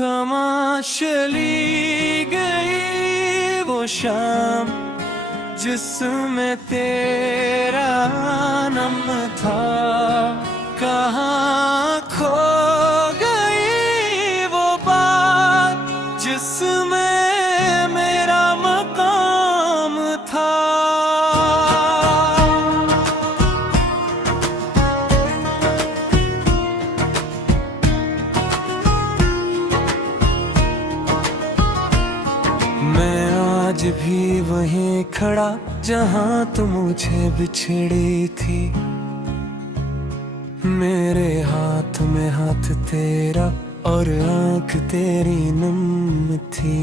कहाँ चली गई वो शाम जिसमें तेरा नाम था, कहाँ खो गई वो बात जिसमें मेरा मकाम था। मैं आज भी वहीं खड़ा जहाँ तुम मुझे बिछड़ी थी, मेरे हाथ में हाथ तेरा और आँख तेरी नम थी।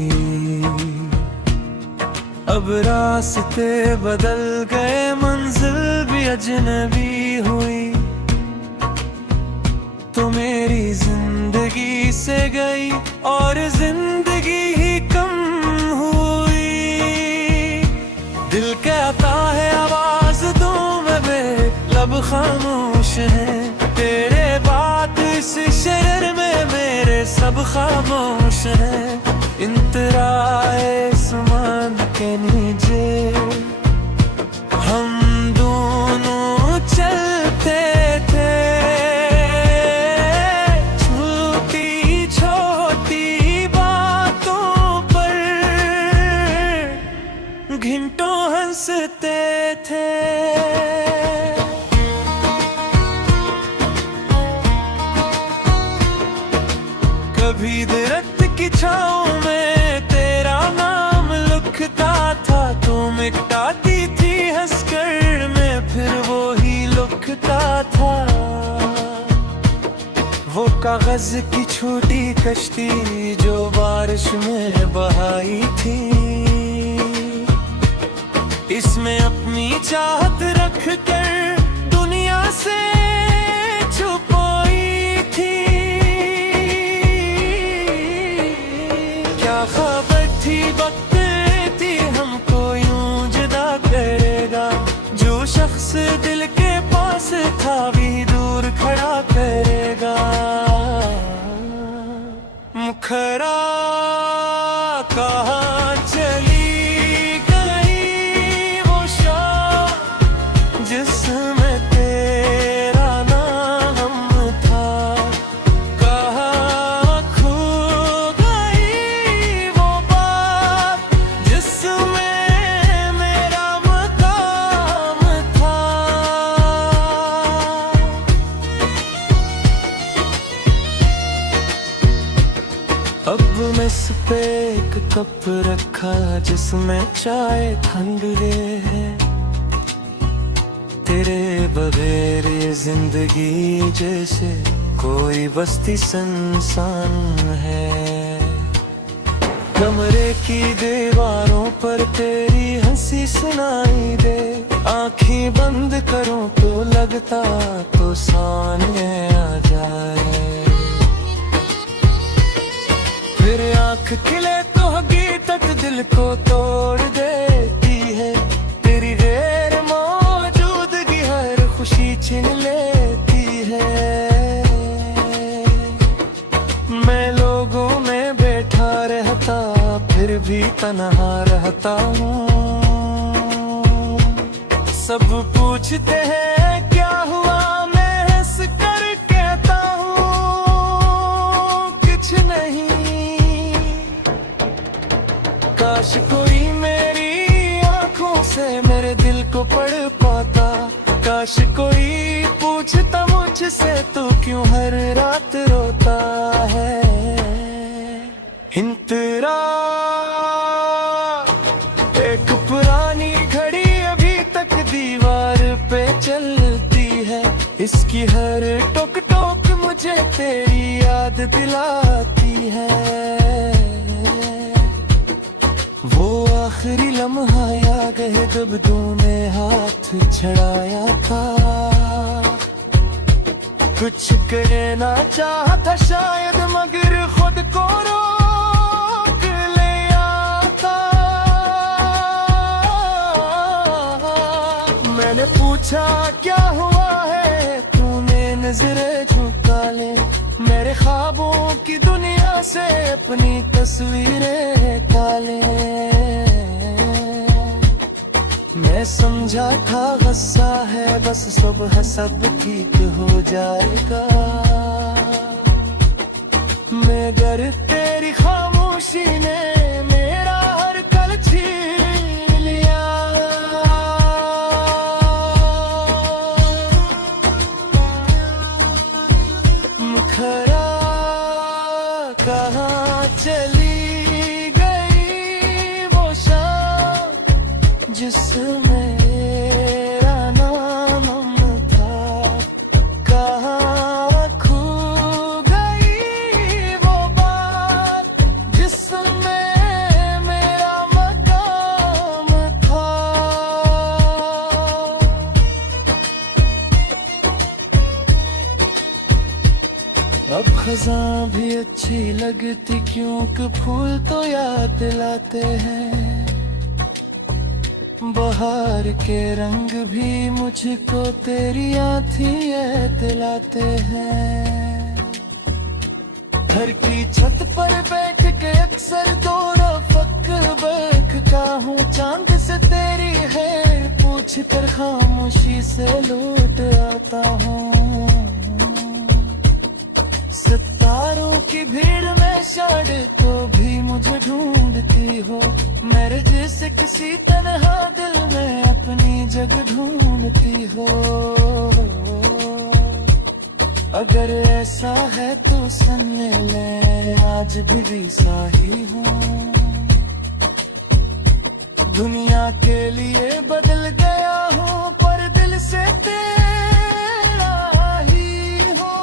अब रास्ते बदल गए, मंजिल भी अजनबी हुई, तो मेरी जिंदगी से गई और जिंदगी ही कम हुई। दिल कहता है आवाज दूं मैं, लब खामोश है, तेरे बात इस शहर में मेरे सब खामोश है। इंतराए समान के नीचे हम दोनों चलते थे, छोटी छोटी बातों पर घंटों हंसते थे। कभी दरख्त की छाँव में तेरा नाम लिखता था, तू मिटाती थी हंसकर, मैं फिर वो ही लिखता था। वो कागज की छोटी कश्ती जो बारिश में बहाई थी, इसमें अपनी चाहत रख कर दुनिया से छुपाई थी। क्या खबर थी वक्त थी हमको यूं जुदा करेगा, जो शख्स दिल के पास था भी दूर खड़ा करेगा। मुखरा कहाँ चली गई वो शाम जिसमें तेरा नाम था, कहाँ खो गई वो बात जिसमें मेरा मकाम था। अब मेस पे एक कप रखा जिसमें चाय ठंडे है, तेरे बगैर ये जिंदगी जैसे कोई बस्ती सुनसान है। कमरे की दीवारों पर तेरी हंसी सुनाई दे, आँखें बंद करूं तो लगता तो सामने आ जाए, फिर आँख खिले तो हकीकत दिल को तोड़ देती है। तेरी गैर मौजूदगी हर खुशी छीन लेती है। मैं लोगों में बैठा रहता फिर भी तन्हा रहता हूँ। सब पूछते हैं क्या हुआ, मैं हंस कर कहता हूँ कुछ नहीं। काश कोई मेरी आंखों से मेरे दिल को पढ़ पाता, काश कोई पूछता मुझसे तू क्यों हर रात रोता है। इंतरा एक पुरानी घड़ी अभी तक दीवार पे चलती है, इसकी हर टोक टोक मुझे तेरी याद दिलाती है। वो आखिरी लम्हा याद है जब तूने हाथ छड़ाया था, कुछ कहना चाहता शायद मगर खुद को रोक लिया था। मैंने पूछा क्या हुआ है, तूने नजरें झुका ले, मेरे ख्वाबों की दुनिया से अपनी तस्वीरें काले। मैं समझा था गुस्सा है बस सुबह सब ठीक हो जाएगा, मगर तेरी खामोशी ने मेरा हर कल छीन लिया। मुखरा कहाँ चली गई वो शाम जिसमें मेरा नाम था, कहाँ खो गई वो बात जिसमें मेरा मकाम था। अब खज़ां भी अच्छी लगती क्योंकि फूल तो याद दिलाते हैं, बहार के रंग भी मुझको तेरी आँखें दिलाते हैं। घर की छत पर बैठ के अक्सर दो रफ़क़ बरखता हूँ, चांद से तेरी है पूछ कर खामोशी से लौट आता हूँ। सितारों की भीड़ में शायद तो भी मुझे ढूंढती हो, मेरे जैसे किसी तन्हा दिल में अपनी जगह ढूंढती हो। अगर ऐसा है तो सुन ले आज भी वैसा ही हूँ, दुनिया के लिए बदल गया हूँ पर दिल से तेरा ही हूँ।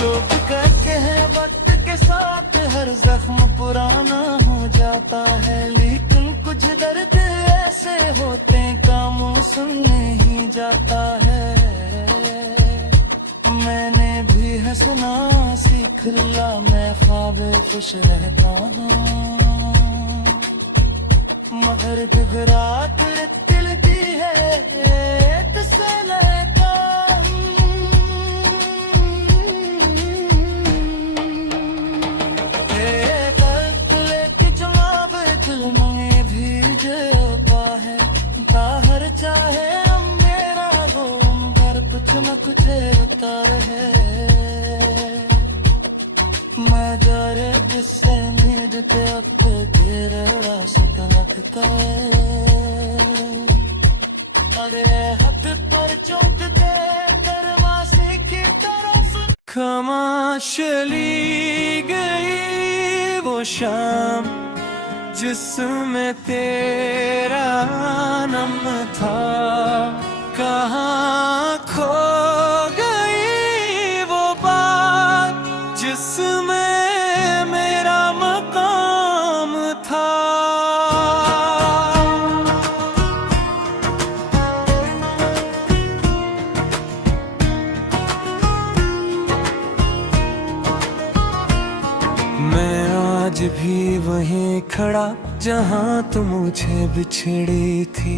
लोग कहते हैं वक्त के साथ हर जख्म पुराना हो जाता है, लेकिन कुछ दर्द ऐसे होते कामों सुन नहीं जाता है। मैंने भी हंसना सीख लिया, मैं ख्वाबे खुश रहता हूँ, मगर घबराहट दिलती है तुझसे लेता हूँ। लेके जवाब दिल में भी जपा है, बाहर चाहे मेरा वो घर कुछ न कुछ होता रहे। मैं डरे किससे नींद के अब तेरे रास्ता लगता है, अरे हाथ पर चोट दे दरवाजे की तरफ। खामोश चली गई वो शाम जिसमें तेरा नाम था, कहाँ खो गई वो बात जिसमें मेरा मकाम था। मैं आज भी वहीं खड़ा जहाँ तुम मुझे बिछड़ी थी,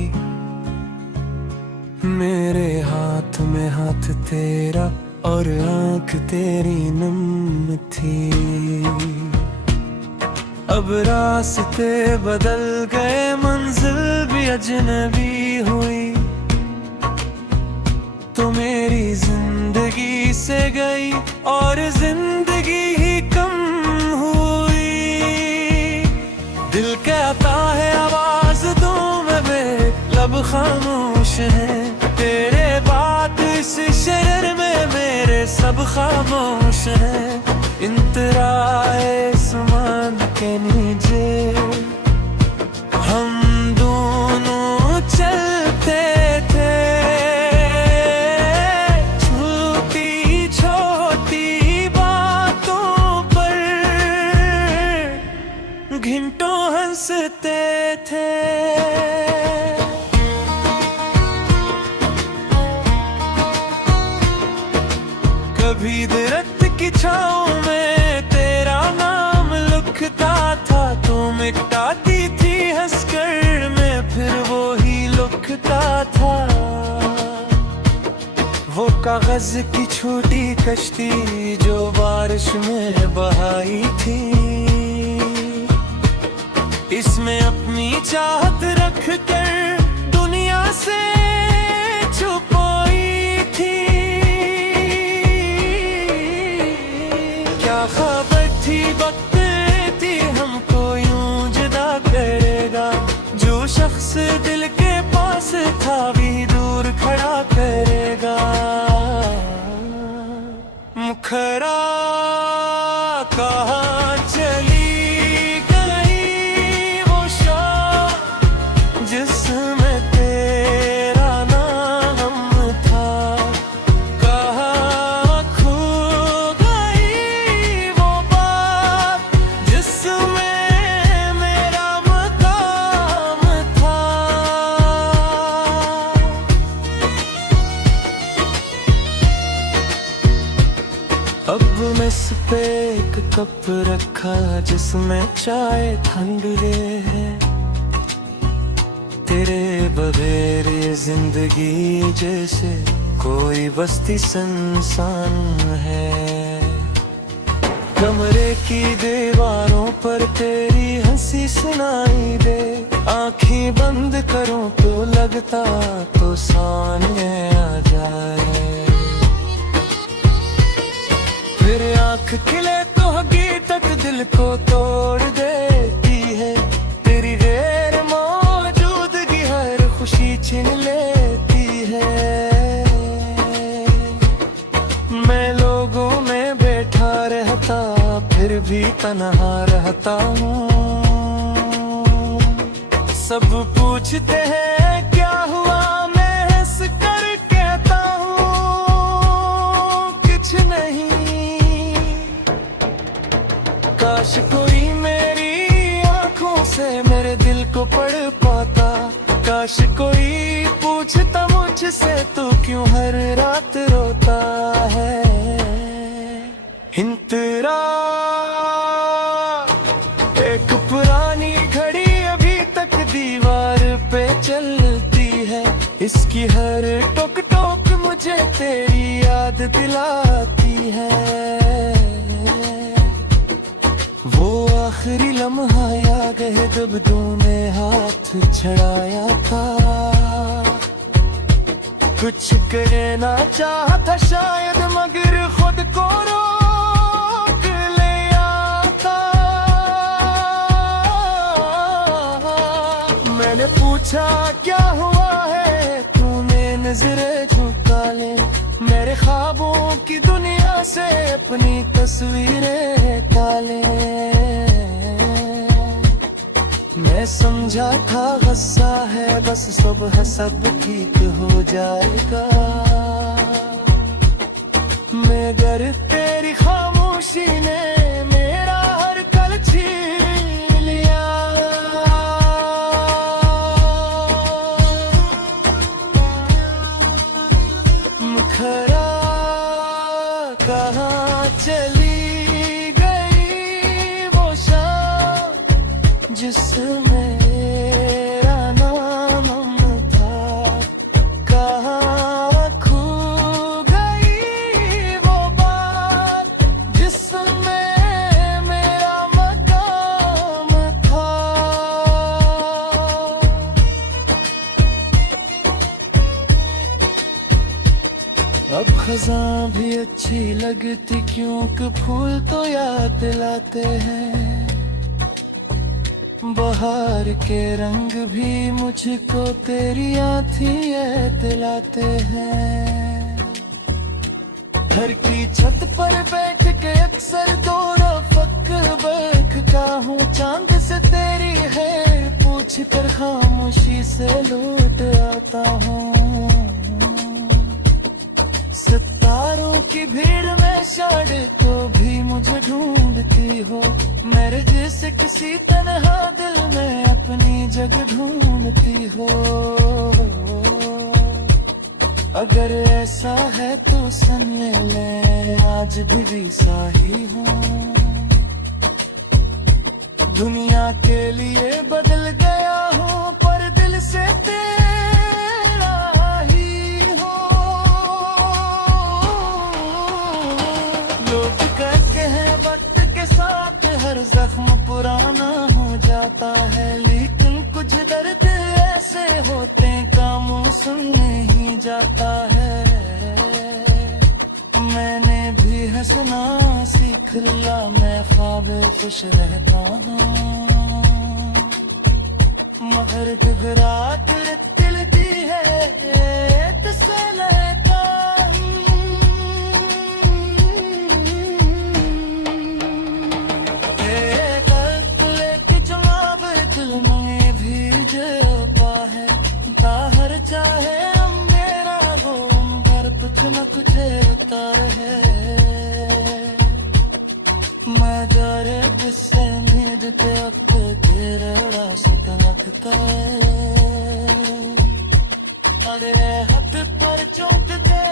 मेरे हाथ में हाथ तेरा और आँख तेरी नम थी। अब रास्ते बदल गए, मंजिल भी अजनबी हुई, तो मेरी जिंदगी से गई और जिंदगी ही कम हुई। दिल कहता है आवाज दूं मैं बे लब खामोश है, तेरे बात इस शहर में मेरे सब खामोश है। इंतराए समान के नीचे हम दोनों चलते थे, छोटी छोटी बातों पर घंटों हंसते थे। कभी दरख्त की छाँव में तेरा नाम लिखता था, तू मिटाती थी हंसकर, मैं फिर वो ही लिखता था। वो कागज की छोटी कश्ती जो में बहाई थी, इसमें अपनी चाहत रख कर दुनिया से छुपाई थी। क्या खबर थी वक्त थी हमको यूं जुदा करेगा, जो शख्स दिल के पास था भी दूर खड़ा करेगा। मुखरा कहाँ चली गई वो शाम जिसमें तेरा नाम था, कहाँ खो गई वो बात जिसमें मेरा मकाम था। अब मेस पे एक कप रखा जिसमें चाय ठंडे है, तेरे बगैर ये जिंदगी जैसे कोई बस्ती सुनसान है। कमरे की दीवारों पर तेरी हंसी सुनाई दे, आँखें बंद करूं तो लगता तो सामने आ जाए, फिर आँख खिले तो हकीकत दिल को तोड़ देती है। तेरी गैर मौजूदगी हर खुशी छीन लेती है। मैं लोगों में बैठा रहता फिर भी तन्हा रहता हूँ। सब पूछते हैं क्या हुआ, मैं हंस कर कहता हूँ कुछ नहीं। काश कोई मेरी आंखों से मेरे दिल को पढ़ पाता, काश कोई पूछता मुझसे तू क्यों हर रात रोता है। इंतरा एक पुरानी घड़ी अभी तक दीवार पे चलती है, इसकी हर टोक टोक मुझे तेरी याद दिलाती है। वो आखिरी लम्हा याद है जब तूने हाथ छड़ाया था, कुछ कहना चाहता शायद मगर खुद को रोक लिया था। मैंने पूछा क्या हुआ है, तूने नजरें झुका ले, मेरे ख्वाबों की दुनिया से अपनी तस्वीरें ताले। मैं समझा था गुस्सा है बस सुबह सब ठीक हो जाएगा, मगर तेरी खामोशी ने मेरा हर कल छीन लिया। मुखरा कहाँ चली गई वो शाम जिसमें मेरा नाम था, कहाँ खो गई वो बात जिसमें मेरा मकाम था। अब खज़ां भी अच्छी लगती क्योंकि फूल तो याद दिलाते हैं, बहार के रंग भी मुझको तेरी आँखें दिलाते हैं। घर की छत पर बैठ के अक्सर दौरा फक्र बैठता हूँ, चांद से तेरी है पूछ कर खामोशी से लौट आता हूँ। सितारों की भीड़ में शायद तो भी मुझे ढूंढती हो, मेरे जैसे किसी तन्हा दिल में अपनी जगह ढूंढती हो। अगर ऐसा है तो सुन ले आज भी सा ही हूँ, दुनिया के लिए बदल गया हूँ पर दिल से तेरा ही हूँ। लोग कहते हैं हर जख्म पुराना हो जाता है, लेकिन कुछ दर्द ऐसे होते कामों सुनने ही जाता है। मैंने भी हंसना सीख लिया, मैं ख्वाब खुश रहता हूँ, मगर घबराहट लगती है तुझसे लेता हूँ। एक लेके जवाब दिल में भी देता है, बाहर चाहे मेरा हो पर कुछ न कुछ होता रहे। मैं जा रे गुस्से नींद के अब तेरे रास्ते लगता है, अरे हाथ पर चोट दे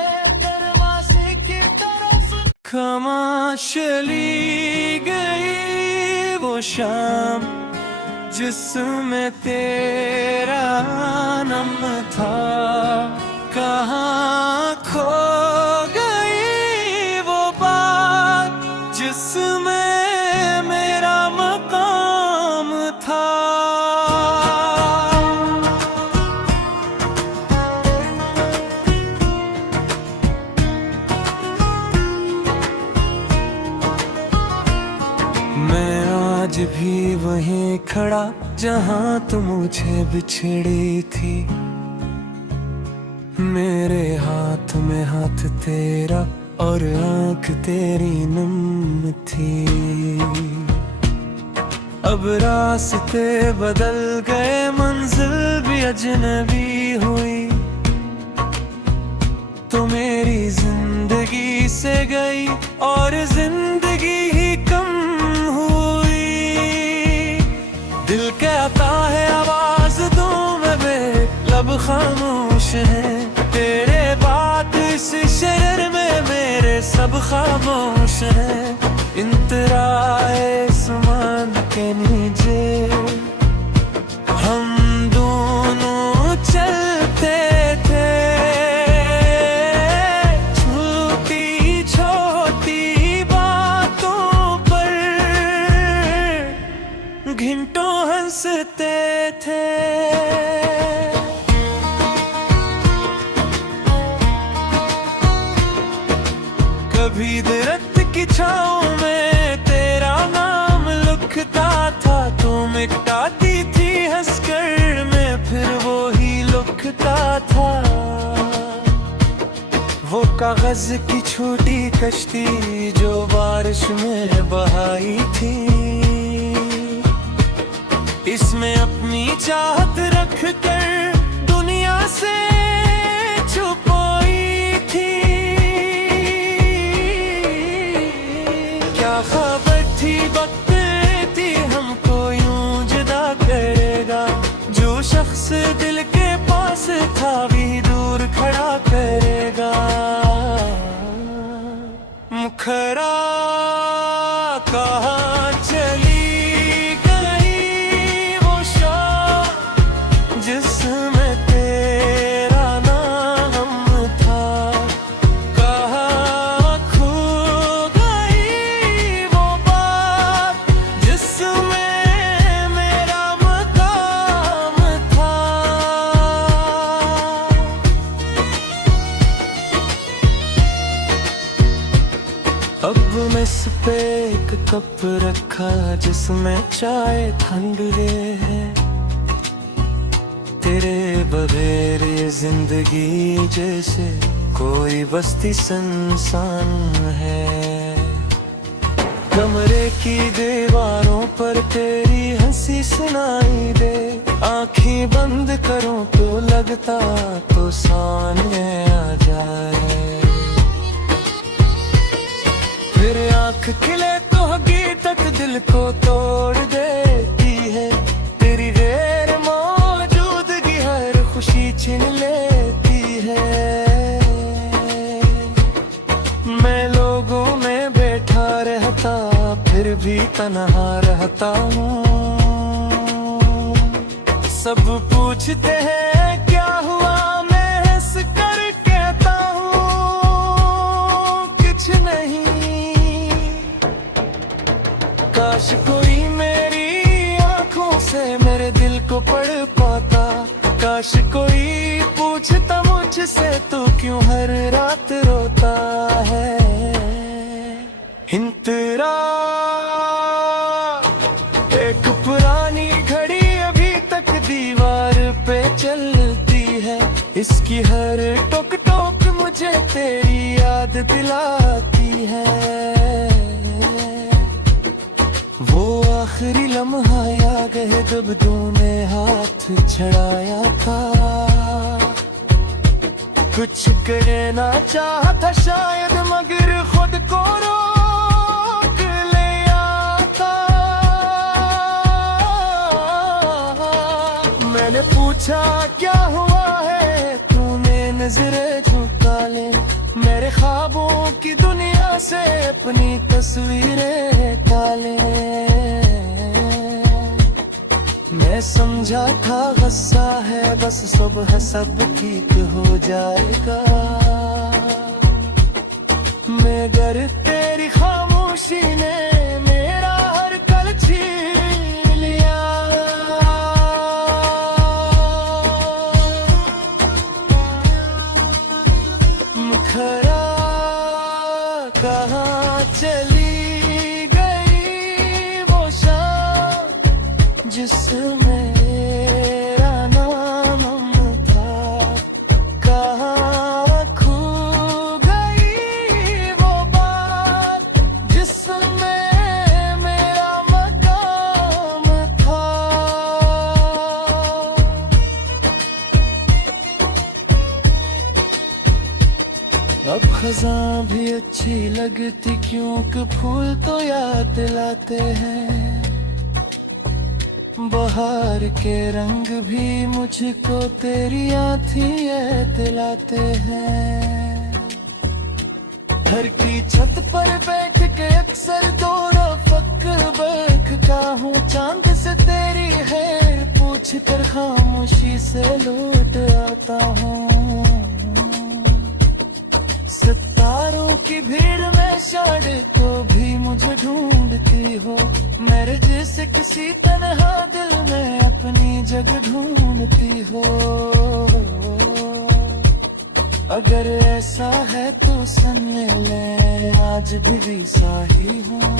दरवाजे की तरफ। खामोश चली गई वो शाम जिसमें तेरा नाम था, कहाँ खो गई वो बात जिसमें मेरा मकाम था। मैं आज भी वहीं खड़ा जहाँ तुम मुझे बिछड़ी थी, मेरे हाथ में हाथ तेरा और आँख तेरी नम थी। अब रास्ते बदल गए, मंजिल भी अजनबी हुई, तो मेरी जिंदगी से गई और जिंदगी ही कम हुई। दिल कहता है आवाज दूं मैं बे लब खामोश है, तेरे बात इस शहर में मेरे सब खामोश है। इंतराए समान के नीचे हम दोनों चलते थे, छोटी छोटी बातों पर घंटों हंसते थे। कभी दरख्त की छाँव में तेरा नाम लिखता था, तू मिटाती थी हंसकर, मैं फिर वो ही लिखता था। वो कागज की छोटी कश्ती जो बारिश में बहाई थी, इसमें अपनी चाहत रख कर दुनिया से छुपाई थी। क्या खबर थी वक्त थी हमको यूं जुदा करेगा, जो शख्स दिल के पास था भी दूर खड़ा करेगा। मुखरा कहाँ चली गई वो शाम जिसमें तेरा नाम था, कहाँ खो गई वो बात जिसमें मेरा मकाम था। अब मेस पे एक कप रखा जिसमें चाय ठंडे है, तेरे बगैर ये जिंदगी जैसे कोई बस्ती सुनसान है। कमरे की दीवारों पर तेरी हंसी सुनाई दे, आँखें बंद करूं तो लगता तो सामने आ जाए, फिर आँख खिले तो हकीकत दिल को तोड़ देती है। तेरी गैर मौजूदगी हर खुशी छीन लेती है। मैं लोगों में बैठा रहता फिर भी तन्हा रहता हूँ। सब पूछते हैं क्या हुआ, मैं हंस कर कहता हूँ कुछ नहीं। काश कोई मेरी आंखों से मेरे दिल को पढ़ पाता, काश कोई पूछता मुझसे तू क्यों हर रात रोता है। इंतरा एक पुरानी घड़ी अभी तक दीवार पे चलती है, इसकी हर टोक टोक मुझे तेरी याद दिलाती है। वो आखिरी लम्हा याद है जब तूने हाथ छड़ाया था, कुछ कहना चाहता शायद मगर खुद को रोक लिया था। मैंने पूछा क्या हुआ है, तूने नजरें झुका ले, मेरे ख्वाबों की दुनिया से अपनी तस्वीरें ताले। मैं समझा था गुस्सा है बस सुबह सब ठीक हो जाएगा, मगर तेरी खामोशी ने मेरा हर कल छीन लिया। मुखरा कहाँ चली गई वो शाम जिसमें मेरा नाम था, कहाँ खो गई वो बात जिसमें मेरा मकाम था। अब खज़ां भी अच्छी लगती क्योंकि फूल तो याद दिलाते हैं, बहार के रंग भी मुझको तेरी आँखें दिलाते हैं। घर की छत पर बैठ के अक्सर दौड़ा फक्र बैठता हूँ, चांद से तेरी खैर पूछ कर खामोशी से लौट आता हूँ। सितारों की भीड़ में शायद तो भी मुझे ढूंढती हो, मेरे जैसे किसी तन्हा दिल में अपनी जगह ढूंढती हो। अगर ऐसा है तो सुन ले आज भी वैसा ही हूँ,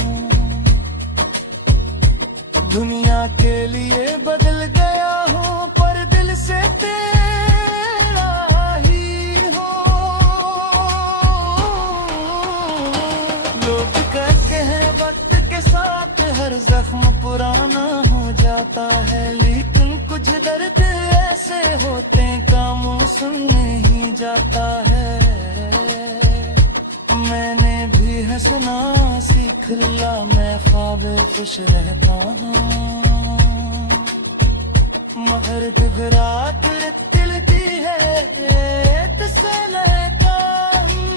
दुनिया के लिए बदल गया हूँ पर दिल से तेरा ही हूँ। लोग कहते हैं वक्त के साथ हर जख्म पुराना हो जाता है, लेकिन कुछ दर्द ऐसे होते कामों सुन नहीं जाता है। मैंने भी हंसना सीख लिया, मैं ख्वाब खुश रहता हूँ, मगर घबराहट दिलती है तुझसे लेता हूँ।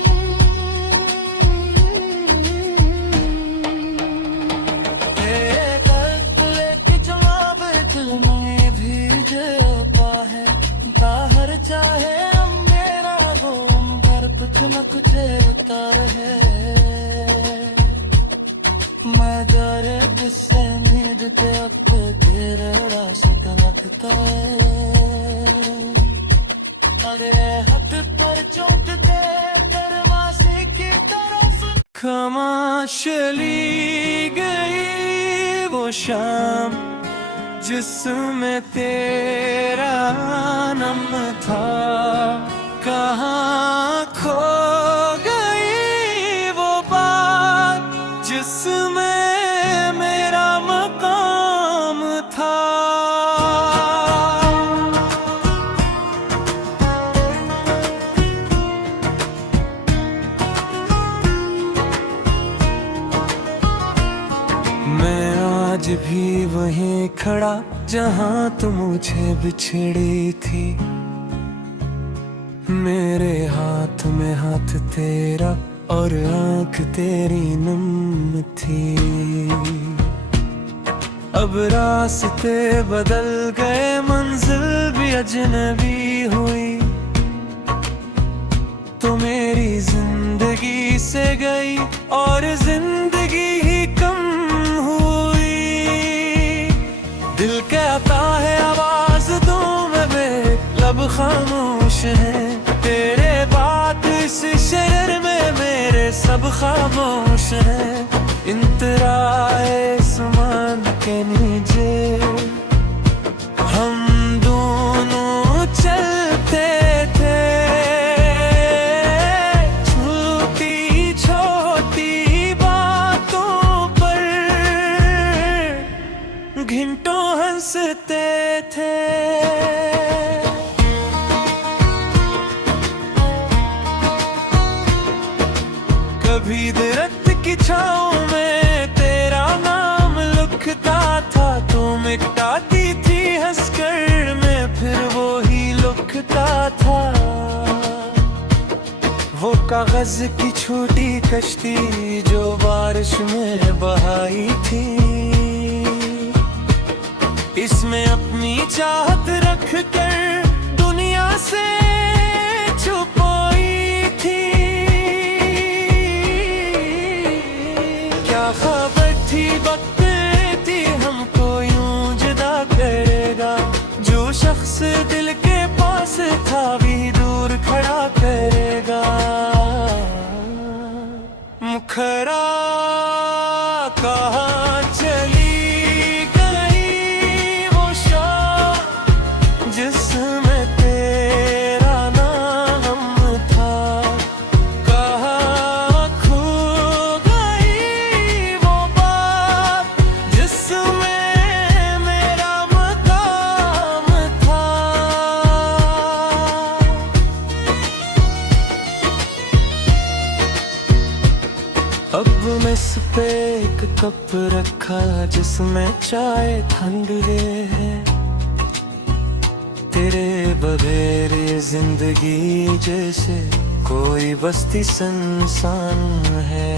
चाहे मेरा हो मगर कुछ न कुछ उतार है, मैं डरे किससे नींद के अब तेरे रास्ते लगता है। अरे हाथ पर चोट दे दरवाजे की तरफ, खामोश चली गई वो शाम जिसमें तेरा नाम था, कहाँ खो गई वो बात जिसमें मेरा मकाम था। मैं आज भी वहीं खड़ा जहाँ तुम मुझे बिछड़ी थी, मेरे हाथ में हाथ तेरा और आँख तेरी नम थी। अब रास्ते बदल गए, मंजिल भी अजनबी हुई, तो मेरी जिंदगी से गई और जिंदगी ही कम हुई। खामोश हैं। तेरे बात इस शहर में मेरे सब खामोश हैं। इंतराए आसमान के नीचे हम दोनों चलते थे। छोटी छोटी बातों पर घंटों हंसते थे। कभी दरख्त की छाँव में तेरा नाम लिखता था, तू मिटाती थी हंसकर, मैं फिर वो ही लिखता था। वो कागज की छोटी कश्ती जो बारिश में बहाई थी, इसमें अपनी चाहत रख कर दुनिया से छुपाई थी। क्या खबर थी वक्त थी हमको यूं जुदा करेगा, जो शख्स दिल के पास था भी दूर खड़ा करेगा। मुखरा कहाँ चली गई वो शाम जिसमें तेरा नाम था, कहाँ खो गई वो बात जिसमें मेरा मकाम था। अब मेस पे एक कप रखा जिसमें चाय ठंडे है। तेरे बगैर ये जिंदगी जैसे कोई बस्ती सुनसान है।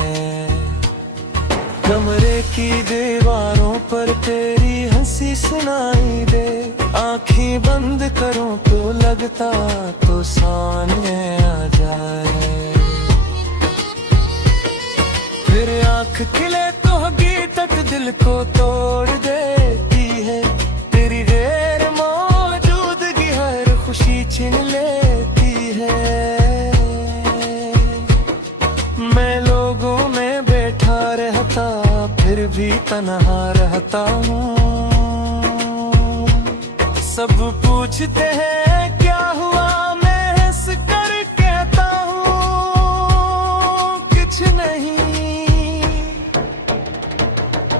कमरे की दीवारों पर तेरी हंसी सुनाई दे, आँखें बंद करूं तो लगता तो सामने आ जाए। फिर आँख खिले तो हकीकत दिल को तोड़ देती है। तेरी गैर मौजूदगी हर खुशी छीन लेती है। मैं लोगों में बैठा रहता फिर भी तन्हा रहता हूँ। सब पूछते हैं क्या हुआ, मैं हंस कर कहता हूँ कुछ नहीं।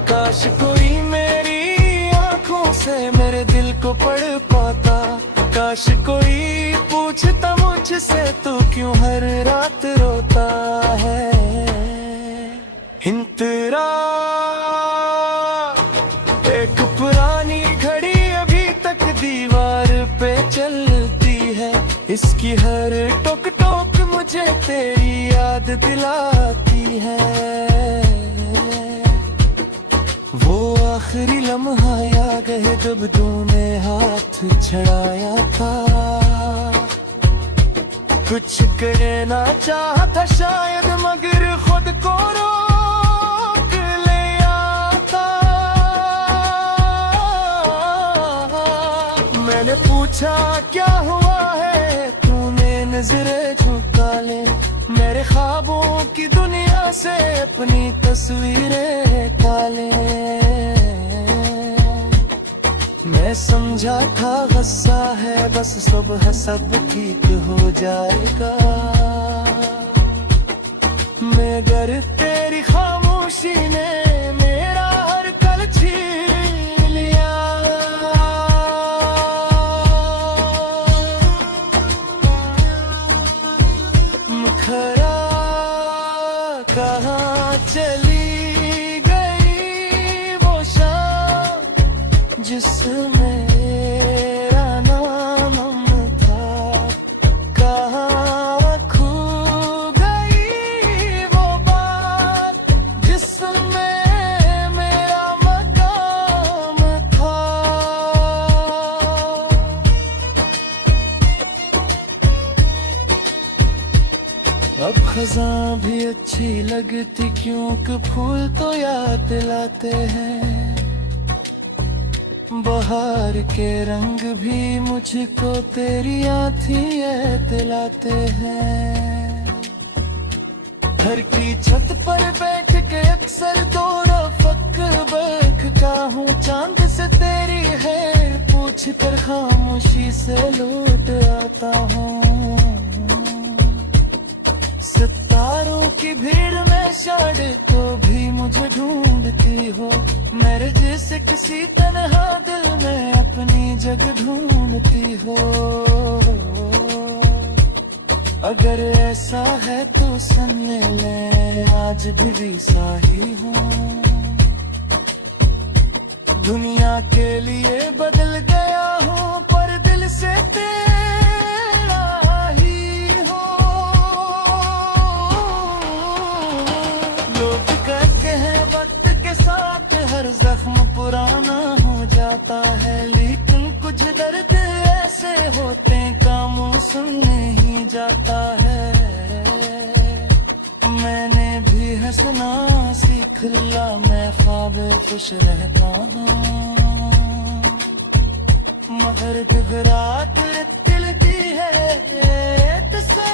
काश कोई मेरी आंखों से मेरे दिल को पढ़ पाता, काश कोई पूछता मुझसे तू क्यों हर रात रोता है। इंतरा एक पुरानी घड़ी अभी तक दीवार पे चलती है, इसकी हर टोक टोक मुझे तेरी याद दिलाती है। वो आखिरी लम्हा याद है जब तूने हाथ छड़ाया था। कुछ कहना चाहता शायद मगर खुद को रोक लिया था। मैंने पूछा क्या हुआ है, तूने नजरें झुका ले। मेरे ख्वाबों की दुनिया से अपनी तस्वीरें ताले। मैं समझा था गुस्सा है बस सुबह सब ठीक हो जाएगा, मगर तेरी खामोशी ने मेरा हर कल छीन लिया। मुखरा कहाँ चली गई वो शाम जिसमें मेरा नाम था, कहाँ खो गई वो बात जिसमें मेरा मकाम था। अब खज़ां भी अच्छी लगती क्योंकि फूल तो याद दिलाते हैं। बहार के रंग भी मुझको तेरी आँखें दिलाते हैं। घर की छत पर बैठ के अक्सर दौड़ा फक बैठता हूँ, चांद से तेरी है पूछ कर खामोशी से लौट आता हूँ। सितारों की भीड़ में शायद तो भी मुझे ढूंढती हो, मेरे जैसे किसी तन्हा दिल में अपनी जगह ढूंढती हो। अगर ऐसा है तो सुन ले, आज भी सा ही हूँ। दुनिया के लिए बदल गया हूँ पर दिल से तेरा ही हूँ। लोग कहते हैं वक्त के साथ हर जख्म पुराना हो जाता है, लेकिन कुछ दर्द ऐसे होते कामों सुन नहीं जाता है। मैंने भी हंसना सीख लिया, मैं ख्वाब खुश रहता हूँ, मगर घबराहट दिल दी है तुझसे